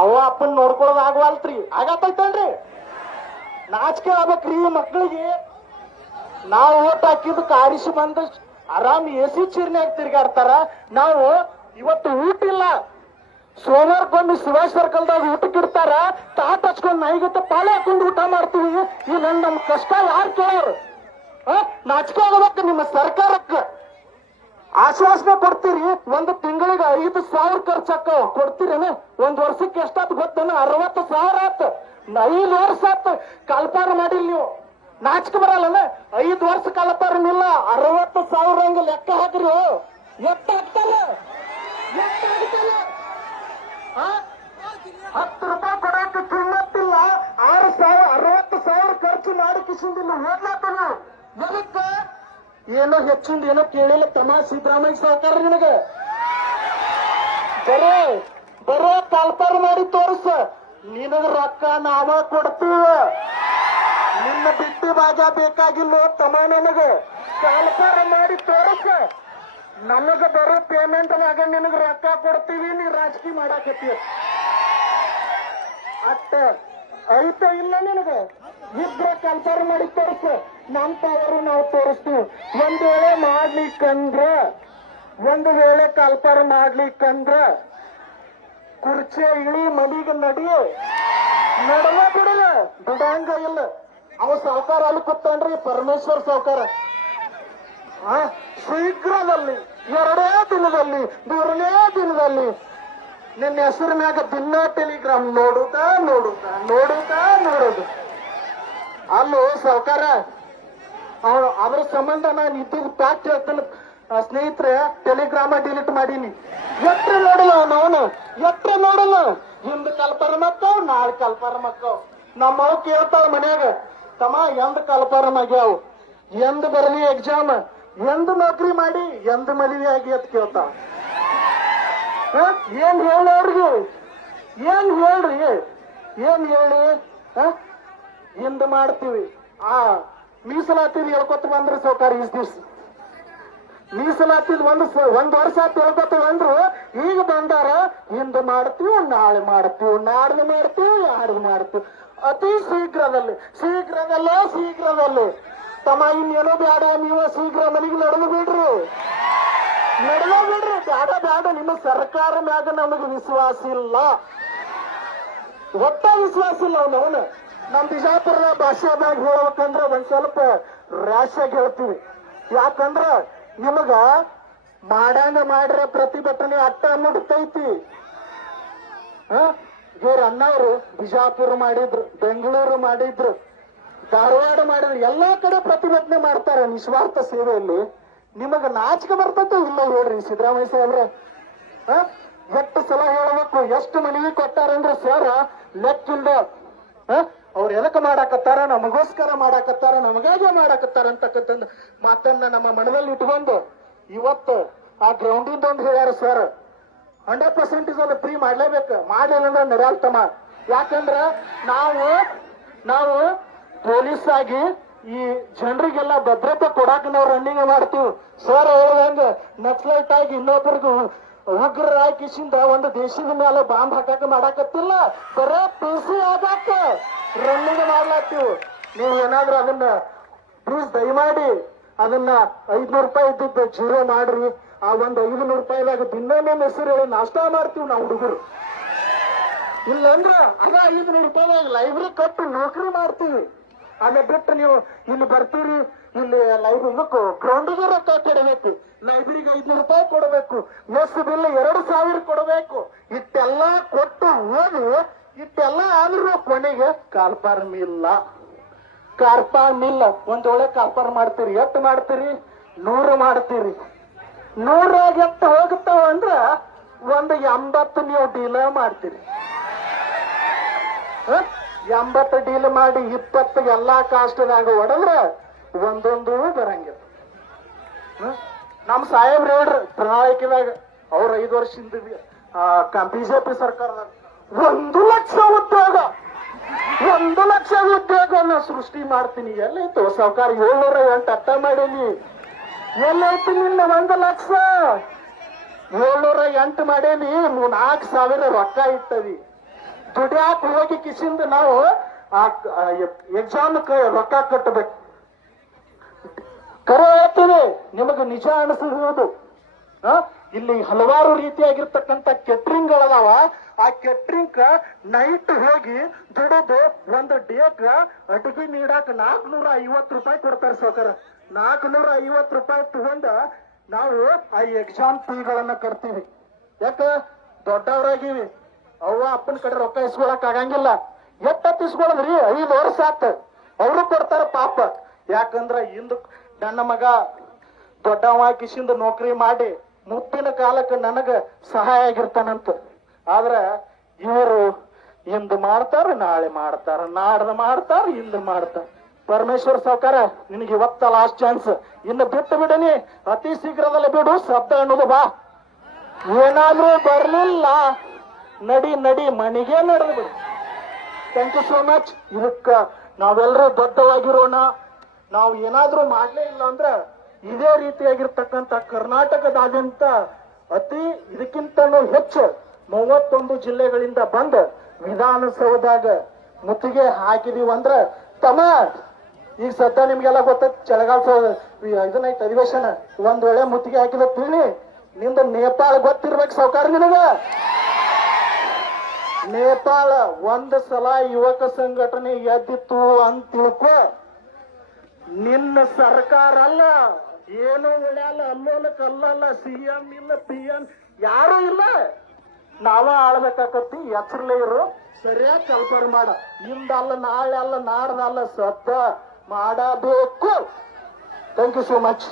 ಅವ ಅಪ್ಪನ್ ನೋಡ್ಕೊಳ್ಳೋದು ಆಗವಲ್ತ್ರಿ. ಆಗತ್ತೈತಲ್ರಿ? ನಾಚಿಕೆ ಆಗ್ಬೇಕ್ರಿ ಮಕ್ಕಳಿಗೆ. ನಾವು ಓಟ್ ಹಾಕಿದ್ ಕಾರಿಸಿ ಬಂದ ಆರಾಮ್ ಎಸಿ ಚೀರ್ನ್ಯಾಗ ತಿರ್ಗಾಡ್ತಾರ. ನಾವು ಇವತ್ತು ಊಟ ಇಲ್ಲ, ಸೋಮವಾರಕ್ಕೊಮ್ಮೆ ಶಿವಾಜ್ ಸರ್ಕಲ್ದಾಗ ಊಟಕ್ಕೆ ಇಡ್ತಾರ. ತಾಟ್ ಹಚ್ಕೊಂಡ್ ನೈಗತ್ತ ಪಾಳೆ ಹಾಕೊಂಡು ಊಟ ಮಾಡ್ತೀವಿ. ಈ ನಮ್ ಕಷ್ಟ ಯಾರು ಕೇಳೋರು? ನಾಚಿಕೆ ಆಗಬೇಕು ನಿಮ್ಮ ಸರ್ಕಾರಕ್ಕೆ. ಆಶ್ವಾಸನೆ ಕೊಡ್ತೀರಿ, ಒಂದು ತಿಂಗಳಿಗೆ 5,000 ಖರ್ಚಾಕ ಕೊಡ್ತೀರೇನು? ಒಂದ್ ವರ್ಷಕ್ಕೆ ಎಷ್ಟಾತ್ ಗೊತ್ತೇನು? 60,000 ಆತ. 5 ವರ್ಷ ಆತ ಕಲ್ಪಾರ ಮಾಡಿಲ್ ನೀವು. ನಾಚಿಕೆ ಬರಲ್ಲ? 5 ವರ್ಷ ಕಲ್ಪಾರನಿಲ್ಲ, 60,000 ಹಂಗ ಲೆಕ್ಕ ಹಾಕ್ರಿ. ಎಷ್ಟಾಗ್ತಾನ? 10 ರೂಪಾಯಿ ಕೊಡಕ್ಕೆ ಕಿಮ್ಮತ್ತಿಲ್ಲ. 60,000 ಖರ್ಚು ಮಾಡಿ ಕಿಸಿಂದಿಲ್ಲ. ಓದ್ಲಾತಾನ ಎದಕ್ಕ? ಏನೋ ಹೆಚ್ಚಿಂದ ಏನೋ ಕೇಳಿಲ್ಲ ತಮ್ಮ ಸಿದ್ದರಾಮಯ್ಯ ಸರ್ಕಾರ ನಿನಗ. ಬರೇ ಕಲ್ಪಾರ ಮಾಡಿ ತೋರಿಸ. ನಿನಗ ರೊಕ್ಕ ನಾವ ಕೊಡ್ತೀವ. ನಿನ್ನ ಬಿಟ್ಟಿ ಭಾಗ ಬೇಕಾಗಿಲ್ಲ ತಮ್ಮ. ನನಗ ಕಲ್ಪಾರ ಮಾಡಿ ತೋರಿಸ. ನಮಗ ಬರೋ ಪೇಮೆಂಟ್ ಆಗ ನಿನಗ ರೊಕ್ಕ ಕೊಡ್ತೀವಿ. ನೀ ರಾಜಕೀಯ ಮಾಡಾಕತ್ತೀವಿ ಅಷ್ಟ ಐತ ಇಲ್ಲ ನಿನಗ? ಇದ್ರೆ ಕಲ್ಪಾರ ಮಾಡಿ ತೋರಿಸ. ನಮ್ ಪವರು ನಾವು ತೋರಿಸ್ತೀವಿ. ಒಂದ್ ವೇಳೆ ಕಲ್ಪಾರ ಮಾಡ್ಲಿಕ್ಕಂದ್ರ ಕುರ್ಚಿ ಇಳಿ ಮನಿಗೆ ನಡುವೆ ಬಿಡಂಗ ಇಲ್ಲ. ಅವ ಸಾವುಕಾರ ಅಲ್ಲಿ ಕೂತ್ಕೊಂಡ್ರಿ ಪರಮೇಶ್ವರ್ ಸಾವುಕಾರ. ಶೀಘ್ರದಲ್ಲಿ 2 ದಿನದಲ್ಲಿ 3ನೇ ದಿನದಲ್ಲಿ ನಿನ್ನ ಹೆಸರಿನಾಗ ದಿನ ಟೆಲಿಗ್ರಾಮ್ ನೋಡುದ. ಅಲ್ಲೋ ಸಾವುಕಾರ, ಅದ್ರ ಸಂಬಂಧ ನಾನು ಇದ್ದಿದ್ ಪ್ಯಾಕ್ಟ್ ಹೇಳ್ತಾನೆ ಸ್ನೇಹಿತರೆ. ಟೆಲಿಗ್ರಾಮ ಡಿಲೀಟ್ ಮಾಡೀನಿ. ಎಟ್ರೆ ನೋಡಲ್ಲ ಹಿಂದ್ ಕಲ್ಪಾರ ಮಕ್ಕಳು, ನಾಳೆ ಕಲ್ಪಾರ ಮಕ್ಕಳು. ನಮ್ಮವ್ ಕೇಳ್ತಾವ ಮನ್ಯಾಗ, ತಮ್ಮ ಎಂದ್ ಕಲ್ಪಾರ ಆಗ್ಯಾವ, ಎಂದ್ ಬರಲಿ ಎಕ್ಸಾಮ್, ಎಂದ್ ನೌಕರಿ ಮಾಡಿ, ಎಂದ್ ಮದುವೆ ಆಗಿ ಅಂತ ಕೇಳ್ತಾವ. ಏನ್ ಹೇಳಿ ಅವ್ರಿಗೆ? ಏನ್ ಹೇಳಿ? ಹಿಂದ್ ಮಾಡ್ತೀವಿ. ಮೀಸಲಾತಿದ್ ಹೇಳ್ಕೊತ ಬಂದ್ರೆ ಸಾವುಕಾರ ಇಸ್ ದಿವ್ಸ ಮೀಸಲಾತಿದ್ ಒಂದ್ ವರ್ಷ ಹೇಳ್ಕೊತ ಬಂದ್ರು. ಈಗ ಬಂದಾರ ಹಿಂದ್ ಮಾಡ್ತೀವಿ, ನಾಳೆ ಮಾಡ್ತೀವಿ, ನಾಡ್ದು ಮಾಡ್ತೀವಿ. ಅತಿ ಶೀಘ್ರದಲ್ಲಿ ತಮ್ಮ ಇನ್ನೇನೋ ಬೇಡ. ನೀವು ಶೀಘ್ರ ಮನೆಗೆ ನಡೆದು ಬಿಡ್ರಿ. ಬೇಡ. ನಿಮ್ಮ ಸರ್ಕಾರ ಮ್ಯಾಗ ನಮಗೆ ವಿಶ್ವಾಸ ಇಲ್ಲ, ಒಟ್ಟ ವಿಶ್ವಾಸ ಇಲ್ಲ. ಅವನು ನಮ್ ಬಿಜಾಪುರ ಭಾಷೆದಾಗ ಹೇಳ್ಬೇಕಂದ್ರ ಒಂದ್ ಸ್ವಲ್ಪ ರಾಶ್ಯಾಗ ಹೇಳ್ತೀವಿ. ಯಾಕಂದ್ರ ನಿಮಗ ಮಾಡಂಗ ಮಾಡ್ರೆ ಪ್ರತಿಭಟನೆ ಅಟ್ಟ ಮುಡ್ತೈತಿ. ಇವ್ರ ಅಣ್ಣವ್ರು ಬಿಜಾಪುರ ಮಾಡಿದ್ರು, ಬೆಂಗಳೂರು ಮಾಡಿದ್ರು, ಧಾರವಾಡ ಮಾಡಿದ್ರು. ಎಲ್ಲಾ ಕಡೆ ಪ್ರತಿಭಟನೆ ಮಾಡ್ತಾರೆ ನಿಸ್ವಾರ್ಥ ಸೇವೆಯಲ್ಲಿ. ನಿಮಗ ನಾಚಿಕೆ ಬರ್ತೈತೆ ಇಲ್ಲ ಹೇಳ್ರಿ ಸಿದ್ದರಾಮಯ್ಯ ಸಾಹೇಬ್ರ? ಎಷ್ಟು ಸಲ ಹೇಳ್ಬೇಕು? ಎಷ್ಟು ಮನವಿ ಕೊಟ್ಟಾರಂದ್ರೆ ಸರ್ ಲೆಕ್ಕಿಲ್ದ. ಅವ್ರು ಎದಕ್ಕೆ ಮಾಡಾಕತ್ತಾರ? ನಮಗೋಸ್ಕರ ಮಾಡಾಕತ್ತಾರ, ನಮಗಾಗೆ ಮಾಡಾಕತ್ತಾರ ಅಂತಕ್ಕಂಥ ಮಾತನ್ನ ನಮ್ಮ ಮನದಲ್ಲಿ ಇಟ್ಕೊಂಡು ಇವತ್ತು ಆ ಗ್ರೌಂಡಿಂದ ಒಂದು ಹೇಳ್ಯಾರ ಸರ್. 100% ಅದು ಫ್ರೀ ಮಾಡ್ಲೇಬೇಕು. ಮಾಡಲಿಲ್ಲ ಅಂದ್ರೆ ನೆರಳ್ತಮ್ಮ. ಯಾಕಂದ್ರ ನಾವು ಪೊಲೀಸ್ ಆಗಿ ಈ ಜನರಿಗೆಲ್ಲ ಭದ್ರತೆ ಕೊಡಾಕ ನಾವು ರನ್ನಿಂಗ್ ಮಾಡ್ತೀವಿ. ಸರ್ ಹೇಳ್ದಂಗ ನಕ್ಸಲೈಟ್ ಆಗಿ ಇನ್ನೊಬ್ಬರಿಗೂ ಉಗ್ರ ಹಾಕಿಸಿಂದ ಒಂದು ದೇಶದ ಮೇಲೆ ಬಾಂಬ್ ಹಾಕಾಕ ಮಾಡಾಕತ್ತಿಲ್ಲ. ಬರೇ PC ಆಗಾಕ ರನ್ನಿಂಗ್ ಮಾಡ್ಲಾತೀವಿ. ನೀವು ಏನಾದ್ರೂ ಅದನ್ನ ಪ್ಲೀಸ್ ದಯಮಾಡಿ ಅದನ್ನ 500 ರೂಪಾಯಿ ಇದ್ದಿದ್ದು 0 ಮಾಡ್ರಿ. ಆ ಒಂದು 500 ರೂಪಾಯಿದಾಗ ದಿನ ಹೆಸರು ಹೇಳಿ ನಾಷ್ಟಾ ಮಾಡ್ತೀವಿ ನಾವು ಹುಡುಗರು. ಇಲ್ಲಂದ್ರ ಅದ 500 ರೂಪಾಯಿದಾಗ ಲೈಬ್ರರಿ ಕಟ್ಟು ನೌಕರಿ ಮಾಡ್ತೀವಿ. ಆಮೇಲೆ ಬಿಟ್ಟು ನೀವು ಇಲ್ಲಿ ಬರ್ತೀರಿ, ಇಲ್ಲಿ ಲೈಬ್ರರಿ ಗ್ರೌಂಡಿಗೆ ರೊಕ್ಕ ಕೊಡಬೇಕು, ಲೈಬ್ರರಿಗೆ 500 ರೂಪಾಯಿ ಕೊಡಬೇಕು, ಮೆಸ್ ಬಿಲ್ 2,000 ಕೊಡಬೇಕು. ಇಟ್ಟೆಲ್ಲ ಕೊಟ್ಟು ಓದಿ ಇಟ್ಟೆಲ್ಲ ಆದ್ರೂ ಕೊನೆಗೆ ಕಾಲ್ಪಾರ ಮಿಲ್ಲ. ಒಂದ್ ಒಳ್ಳೆ ಕಾಲ್ಪಾರ ಮಾಡ್ತೀರಿ. ಎಷ್ಟು ಮಾಡ್ತೀರಿ? 100 ಮಾಡ್ತೀರಿ. 100 ಎಷ್ಟು ಹೋಗುತ್ತಾವ ಅಂದ್ರ ಒಂದು 80 ನೀವು ಡೀಲ ಮಾಡ್ತೀರಿ. 80 ಡೀಲ್ ಮಾಡಿ 20 ಎಲ್ಲಾ ಕಾಸ್ಟ್ದಾಗ ಹೊಡೆದ್ರೆ ಒಂದೊಂದು ಬರಂಗಿಲ್ಲ. ನಮ್ ಸಾಹೇಬ್ರು ಹೇಳ್ರಿ ಪ್ರಣಾಳಿಕೆದಾಗ ಅವ್ರ 5 ವರ್ಷದಿಂದ ಬಿಜೆಪಿ ಸರ್ಕಾರದಾಗ 1 ಲಕ್ಷ ಉದ್ಯೋಗ 1 ಲಕ್ಷ ಉದ್ಯೋಗನ ಸೃಷ್ಟಿ ಮಾಡ್ತೀನಿ. ಎಲ್ಲೈತು ಸಾವುಕಾರ? 708 ಅಟ್ಟ ಮಾಡೀನಿ. ಎಲ್ಲೈತಿ ನಿನ್ನ 1 ಲಕ್ಷ? 708 ಮಾಡೇನಿ. 4,000 ರೊಕ್ಕ ಇಟ್ಟವಿ. ದುಡ್ಯಾಕ ಹೋಗಿ ಕಿಸಿಂದ ನಾವು ಆ ಎಕ್ಸಾಮ್ ರೊಕ್ಕ ಕಟ್ಟಬೇಕು. ಕರೆ ಹೇಳ್ತೀನಿ, ನಿಮಗೆ ನಿಜ ಅನಿಸಿರೋದು. ಇಲ್ಲಿ ಹಲವಾರು ರೀತಿಯಾಗಿರ್ತಕ್ಕಂಥ ಕೆಟ್ರಿಂಗ್ ಗಳದಾವ. ಆ ಕೆಟ್ರಿಂಗ್ ನೈಟ್ ಹೋಗಿ ದುಡಿದು ಒಂದು ಡೇಕ್ ಅಡುಗೆ ನೀಡಾಕ 450 ರೂಪಾಯಿ ಕೊಡ್ತಾರೆ ಸಾವ್ಕಾರ. 450 ರೂಪಾಯಿ ತಗೊಂಡ ನಾವು ಆ ಎಕ್ಸಾಮ್ ಫೀಗಳನ್ನ ಕಟ್ತೀವಿ. ಯಾಕ ದೊಡ್ಡವರಾಗಿವಿ, ಅವ್ವ ಅಪ್ಪನ ಕಡೆ ರೊಕ್ಕ ಇಸ್ಕೊಳಕ್ ಆಗಂಗಿಲ್ಲ. ಎಷ್ಟ ಇಸ್ಕೊಳದ್ರಿ? 5 ವರ್ಷ ಆತ. ಅವರು ಕೊಡ್ತಾರ ಪಾಪ. ಯಾಕಂದ್ರ ಇಂದು ನನ್ನ ಮಗ ದೊಡ್ಡವ ಕಿಸಿಂದ ನೌಕರಿ ಮಾಡಿ ಮುಪ್ಪಿನ ಕಾಲಕ್ಕೆ ನನಗ ಸಹಾಯ ಆಗಿರ್ತಾನಂತ. ಆದ್ರ ಇವರು ಇಂದು ಮಾಡ್ತಾರ, ನಾಳೆ ಮಾಡ್ತಾರ, ನಾಡ್ದು ಮಾಡ್ತಾರ, ಇಂದು ಮಾಡ್ತಾರ. ಪರಮೇಶ್ವರ್ ಸಾವ್ಕಾರ, ನಿನಗೆ ಇವತ್ತ ಲಾಸ್ಟ್ ಚಾನ್ಸ್. ಇನ್ನು ಬಿಟ್ಟು ಬಿಡನಿ, ಅತಿ ಶೀಘ್ರದಲ್ಲಿ ಬಿಡು. ಶಬ್ದ ಅನ್ನೋದು ಬಾ. ಏನಾದ್ರೂ ಬರ್ಲಿಲ್ಲ, ನಡಿ ನಡಿ ಮನೆಗೆ ನಡೆದು ಬಿಡು. Thank you so much. ಇದಕ್ಕ ನಾವೆಲ್ಲರೂ ದೊಡ್ಡವಾಗಿರೋಣ. ನಾವು ಏನಾದ್ರೂ ಮಾಡ್ಲೇ ಇಲ್ಲ ಅಂದ್ರ ಇದೇ ರೀತಿಯಾಗಿರ್ತಕ್ಕಂಥ ಕರ್ನಾಟಕದಾದ್ಯಂತ ಅತಿ ಇದಕ್ಕಿಂತನೂ ಹೆಚ್ಚು 31 ಜಿಲ್ಲೆಗಳಿಂದ ಬಂದ ವಿಧಾನಸೌಧದಾಗ ಮುತ್ತಿಗೆ ಹಾಕಿದೀವಿ ಅಂದ್ರ ತಮ್ಮ ಈಗ ಸದ್ಯ ನಿಮ್ಗೆಲ್ಲ ಗೊತ್ತೈತಿ, ಚಳಿಗಾಲ ಇದನ್ನೈತಿ ಅಧಿವೇಶನ. ಒಂದ್ ವೇಳೆ ಮುತ್ತಿಗೆ ಹಾಕಿದ ತಿಳಿ ನಿಂದ ನೇಪಾಳ ಗೊತ್ತಿರ್ಬೇಕು ಸಾವ್ಕಾರ ನಿನಗ. ನೇಪಾಳ ಒಂದ್ ಸಲ ಯುವಕ ಸಂಘಟನೆ ಎದ್ದಿತ್ತು ಅಂತ ತಿಳ್ಕೊ, ನಿನ್ನ ಸರ್ಕಾರ ಅಲ್ಲ, ಏನು ಉಳ್ಯಾಲ, ಅಲ್ಲೋಲ ಕಲ್ಲಲ್ಲ, CM ಇಲ್ಲ, PM ಯಾರು ಇಲ್ಲ. ನಾವ ಆಳ್ಬೇಕಾಕತ್ತಿ. ಎಚ್ಚರಲೇ ಇರು, ಸರಿಯಾಗಿ ಕೆಲಸ ಮಾಡ. ಇಂದಲ್ಲ, ನಾಳೆ ಅಲ್ಲ, ನಾಡ್ದಲ್ಲ, ಸದ್ದ ಮಾಡಬೇಕು. Thank you so much.